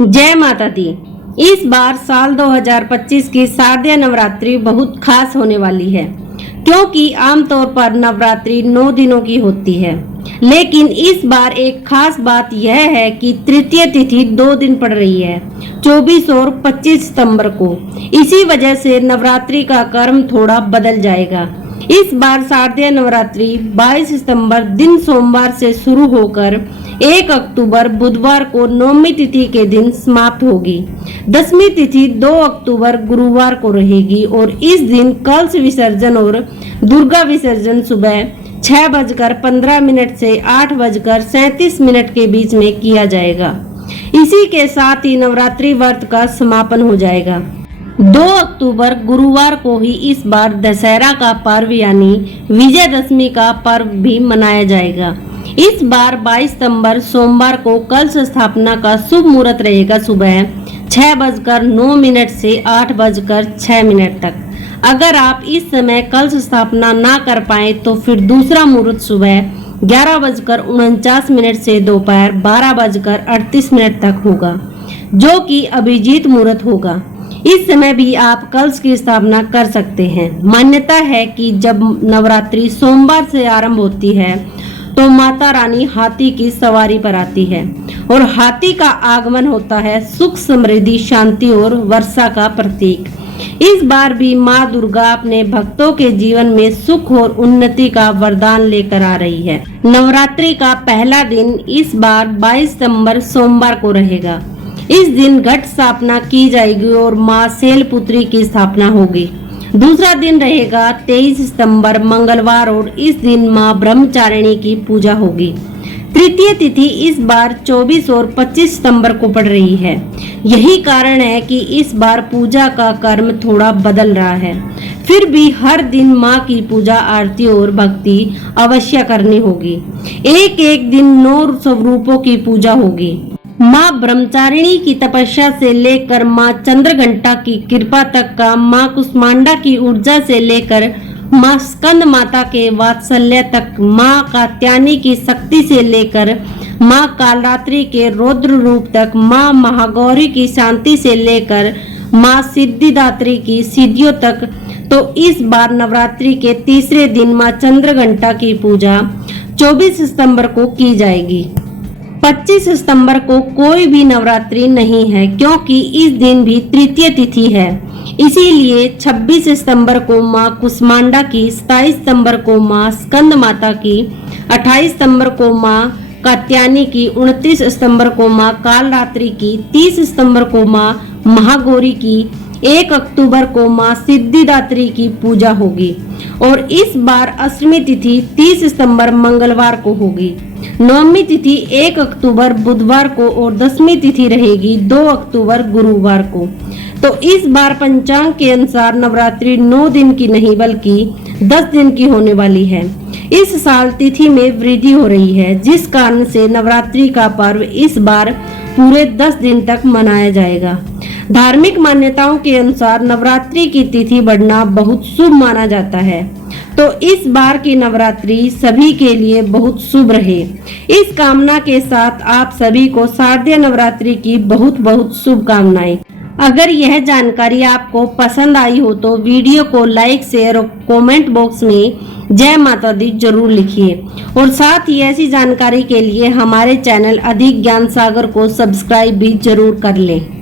जय माता दी। इस बार साल 2025 की शारदीय नवरात्रि बहुत खास होने वाली है, क्योंकि आमतौर पर नवरात्रि 9 दिनों की होती है। लेकिन इस बार एक खास बात यह है कि तृतीय तिथि 2 दिन पड़ रही है, 24 और 25 सितंबर को। इसी वजह से नवरात्रि का क्रम थोड़ा बदल जाएगा। इस बार शारदीय नवरात्रि 22 सितंबर दिन सोमवार से शुरू होकर 1 अक्टूबर बुधवार को नवमी तिथि के दिन समाप्त होगी। 10वीं तिथि 2 अक्टूबर गुरुवार को रहेगी और इस दिन कलश विसर्जन और दुर्गा विसर्जन सुबह 6:15 से 8:37 के बीच में किया जाएगा। इसी के साथ ही नवरात्रि व्रत का समापन हो जाएगा। 2 अक्टूबर गुरुवार को ही इस बार दशहरा का पर्व यानी विजयदशमी का पर्व भी मनाया जाएगा। इस बार 22 सितंबर सोमवार को कलश स्थापना का शुभ मुहूर्त रहेगा सुबह 6:09 से 8:06 तक। अगर आप इस समय कलश स्थापना ना कर पाए तो फिर दूसरा मुहूर्त सुबह 11:49 से दोपहर 12:38 तक होगा, जो कि अभिजीत मुहूर्त होगा। इस समय भी आप कलश की स्थापना कर सकते हैं। मान्यता है कि जब नवरात्रि सोमवार से आरंभ होती है तो माता रानी हाथी की सवारी पर आती है और हाथी का आगमन होता है सुख, समृद्धि, शांति और वर्षा का प्रतीक। इस बार भी माँ दुर्गा अपने भक्तों के जीवन में सुख और उन्नति का वरदान लेकर आ रही है। नवरात्रि का पहला दिन इस बार 22 सितंबर सोमवार को रहेगा। इस दिन घट स्थापना की जाएगी और माँ शैलपुत्री की स्थापना होगी। दूसरा दिन रहेगा 23 सितंबर मंगलवार और इस दिन माँ ब्रह्मचारिणी की पूजा होगी। तृतीय तिथि इस बार 24 और 25 सितंबर को पड़ रही है। यही कारण है कि इस बार पूजा का क्रम थोड़ा बदल रहा है। फिर भी हर दिन माँ की पूजा, आरती और भक्ति अवश्य करनी होगी। एक एक दिन 9 स्वरूपों की पूजा होगी। माँ ब्रह्मचारिणी की तपस्या से लेकर माँ चंद्रघंटा की कृपा तक का, माँ कुष्मांडा की ऊर्जा से लेकर माँ स्कंद माता के वात्सल्य तक, माँ कात्यायनी की शक्ति से लेकर माँ कालरात्रि के रौद्र रूप तक, माँ महागौरी की शांति से लेकर माँ सिद्धिदात्री की सिद्धियों तक। तो इस बार नवरात्रि के तीसरे दिन माँ चंद्रघंटा की पूजा 24 सितंबर को की जाएगी। 25 सितंबर को कोई भी नवरात्रि नहीं है, क्योंकि इस दिन भी तृतीय तिथि है। इसीलिए 26 सितंबर को माँ कुष्मांडा की, 27 सितंबर को माँ स्कंद माता की, 28 सितंबर को माँ कात्यायनी की, 29 सितंबर को माँ कालरात्रि की, 30 सितंबर को माँ महागौरी की, 1 अक्टूबर को माँ सिद्धिदात्री की पूजा होगी और इस बार अष्टमी तिथि 30 सितंबर मंगलवार को होगी। नवमी तिथि 1 अक्टूबर बुधवार को और 10वीं तिथि रहेगी 2 अक्टूबर गुरुवार को। तो इस बार पंचांग के अनुसार नवरात्रि 9 दिन की नहीं बल्कि 10 दिन की होने वाली है। इस साल तिथि में वृद्धि हो रही है, जिस कारण से नवरात्रि का पर्व इस बार पूरे 10 दिन तक मनाया जाएगा। धार्मिक मान्यताओं के अनुसार नवरात्रि की तिथि बढ़ना बहुत शुभ माना जाता है, तो इस बार की नवरात्रि सभी के लिए बहुत शुभ रहे। इस कामना के साथ आप सभी को शारदीय नवरात्रि की बहुत बहुत शुभकामनाएं। अगर यह जानकारी आपको पसंद आई हो तो वीडियो को लाइक, शेयर और कमेंट बॉक्स में जय माता दी जरूर लिखिए और साथ ही ऐसी जानकारी के लिए हमारे चैनल अधिक ज्ञान सागर को सब्सक्राइब भी जरूर कर लें।